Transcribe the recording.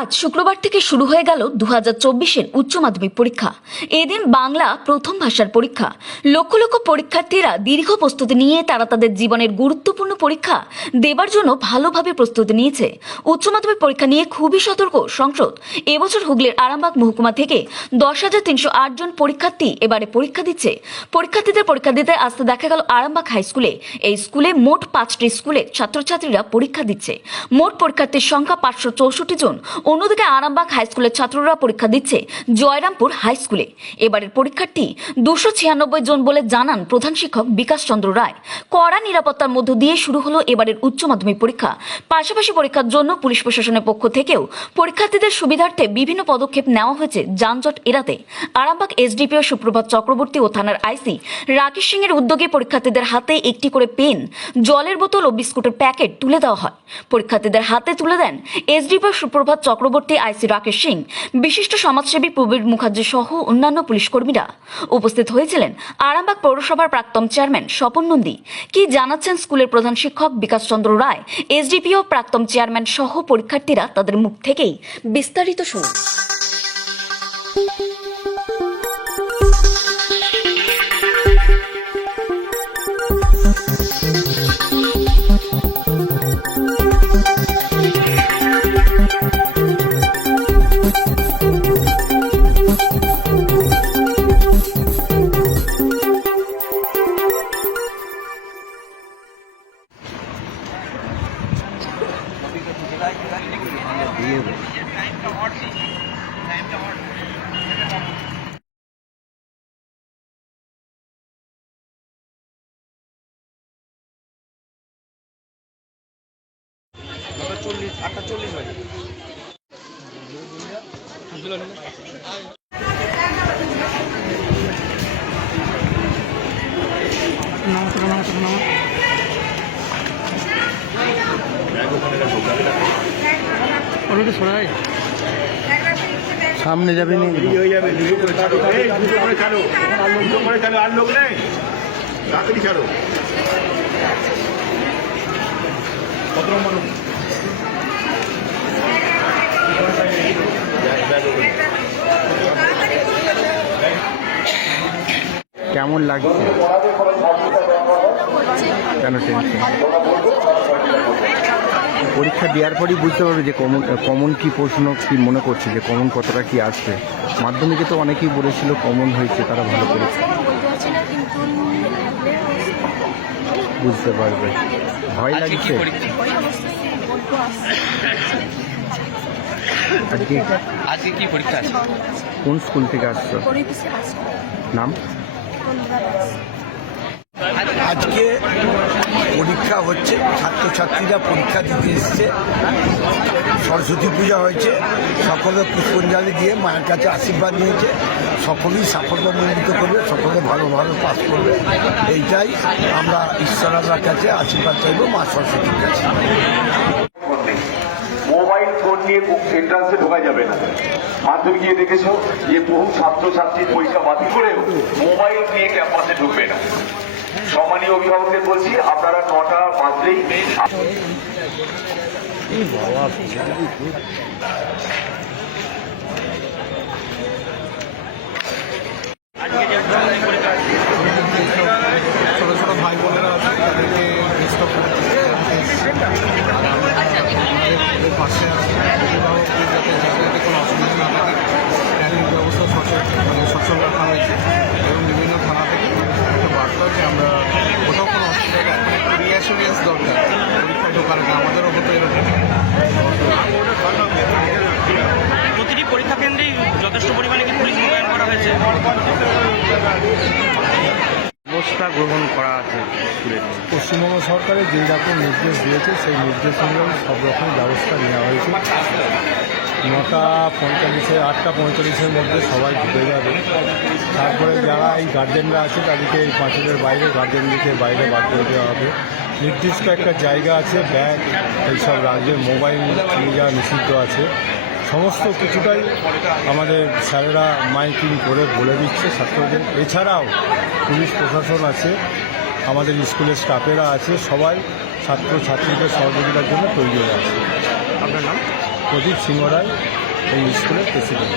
আজ শুক্রবার থেকে শুরু হয়ে গেল 2024-এর উচ্চ মাধ্যমিক পরীক্ষা। এদিন বাংলা প্রথম ভাষার পরীক্ষা। লক্ষ লক্ষ পরীক্ষার্থীরা দীর্ঘ প্রস্তুতি নিয়ে তারা তাদের জীবনের গুরুত্বপূর্ণ পরীক্ষা দেবার জন্য ভালোভাবে প্রস্তুতি নিয়েছে। উচ্চ মাধ্যমিক পরীক্ষা নিয়ে খুবই সতর্ক সংসদ। এবছর হুগলির আরামবাগ মহকুমা থেকে 10,308 জন পরীক্ষার্থী এবারে পরীক্ষা দিচ্ছে। পরীক্ষার্থীদের পরীক্ষা দিতে আসতে দেখা গেল আরামবাগ হাই স্কুলে। এই স্কুলে মোট 5টি স্কুলের ছাত্রছাত্রীরা পরীক্ষা দিচ্ছে। মোট পরীক্ষার্থীর সংখ্যা 564 জন। অন্যদিকে আরামবাগ হাই স্কুলের ছাত্ররা পরীক্ষা দিচ্ছে জয়রামপুর হাই স্কুলে। এবারের পরীক্ষার্থী 296 জন বলে জানান প্রধান শিক্ষক বিকাশ চন্দ্র রায়। কড়া নিরাপত্তার মধ্য দিয়ে শুরু হলো এবারের উচ্চ মাধ্যমিক পরীক্ষা। পাশাপাশি পরীক্ষার জন্য পুলিশ প্রশাসনের পক্ষ থেকেও পরীক্ষার্থীদের সুবিধার্থে বিভিন্ন পদক্ষেপ নেওয়া হয়েছে যানজট এড়াতে। আরামবাগ এসডিপিও সুপ্রভাত চক্রবর্তী ও থানার আইসি রাকেশ সিং এর উদ্যোগে পরীক্ষার্থীদের হাতে একটি করে পেন, জলের বোতল ও বিস্কুটের প্যাকেট তুলে দেওয়া হয়। পরীক্ষার্থীদের হাতে তুলে দেন এসডিপিও সুপ্রভাত চক্রবর্তী, আইসি রাকেশ সিং, বিশিষ্ট সমাজসেবী প্রবীর মুখার্জি সহ অন্যান্য পুলিশ কর্মীরা। উপস্থিত হয়েছিলেন আরামবাগ পৌরসভার প্রাক্তন চেয়ারম্যান স্বপন নন্দী। কি জানাচ্ছেন স্কুলের প্রধান শিক্ষক বিকাশ চন্দ্র রায়, এসডিপিও প্রাক্তন চেয়ারম্যান সহ পরীক্ষার্থীরা, তাদের মুখ থেকেই বিস্তারিত শুনুন। সামনে যাবে নি আর লোক নেই, তাড়াতাড়ি ছাড়ো। কত নম্বর? কেমন লাগছে? কেন টেনশন? পরীক্ষা দেওয়ার পরই বুঝতে পারবে যে কমন কি প্রশ্ন, কি মনে করছে যে কমন কতটা কি আসবে। মাধ্যমিকে তো অনেকেই বলেছিল কমন হয়েছে, তারা ভালো করেছে, বুঝতে পারবে। ভয় লাগছে? আজকে কি পরীক্ষা আছে? কোন স্কুল থেকে আসছো? নাম? আজকে পরীক্ষা হচ্ছে, ছাত্রছাত্রীরা পরীক্ষা দিতে এসছে। সরস্বতী পূজা হয়েছে, সকলে পুষ্পাঞ্জলি দিয়ে মায়ের কাছে আশীর্বাদ নিয়েছে। সকলেই সাফল্যমণ্ডিত করবে, সকলে ভালো ভালো পাস করবে, এইটাই আমরা ঈশ্বরের কাছে আশীর্বাদ চাইব, মা সরস্বতীর কাছে। মোবাইল ফোন নিয়ে এন্ট্রান্সে ঢোকা যাবে না। মাধ্যমিক গিয়ে দেখেছো যে বহু ছাত্রছাত্রীর পরীক্ষা বাতিল করেও মোবাইল নিয়ে ক্যাম্পাসে ঢুকবে না। সম্মানীয় অভিভাবকদের বলছি, আপনারা 9টা বাজলেই ছোটো ছোটো ভাই বোনেরা আছে, তাদেরকে ডিস্টার্ব করে পাশে আছে। অভিভাবকদের যাতে যাতায়াতে কোনো অসুবিধা না থাকে, ট্রেনিং ব্যবস্থা সচল রাখা হয়েছে এবং বিভিন্ন থানা থেকে একটা বার্তা যে আমরা কোথাও কোনো অসুবিধা এখন একটু রিঅ্যাসুরেন্স দরকার পরীক্ষায় ঢোকার আগে। আমাদেরও হতো এরকম। প্রতিটি পরীক্ষা কেন্দ্রেই যথেষ্ট পরিমাণে কি পুলিশ মোতায়েন করা হয়েছে? ব্যবস্থা গ্রহণ করা আছে স্কুলে? পশ্চিমবঙ্গ সরকারের যেই রকম নির্দেশ দিয়েছে সেই নির্দেশ অনুযায়ী সব রকম ব্যবস্থা নেওয়া হয়েছে। 9:45 8:45-এর মধ্যে সবাই ঢুকে যাবে। তারপরে যারা এই গার্জেনরা আছে তাদেরকে এই পাঁচিলের বাইরে, গার্জেনদেরকে বাইরে বার করে দেওয়া হবে। নির্দিষ্ট একটা জায়গা আছে, ব্যাগ এইসব রাজ্যে মোবাইল নিয়ে যাওয়া নিষিদ্ধ আছে। সমস্ত কিছুটাই আমাদের স্যারেরা মাইকিং করে বলে দিচ্ছে ছাত্রদের। এছাড়াও পুলিশ প্রশাসন আছে, আমাদের স্কুলের স্টাফেরা আছে, সবাই ছাত্রছাত্রীদের সহযোগিতার জন্য তৈরি হয়ে আছে। আপনার নাম? প্রদীপ সিংহ রায় এই স্কুলের প্রেসিডেন্ট।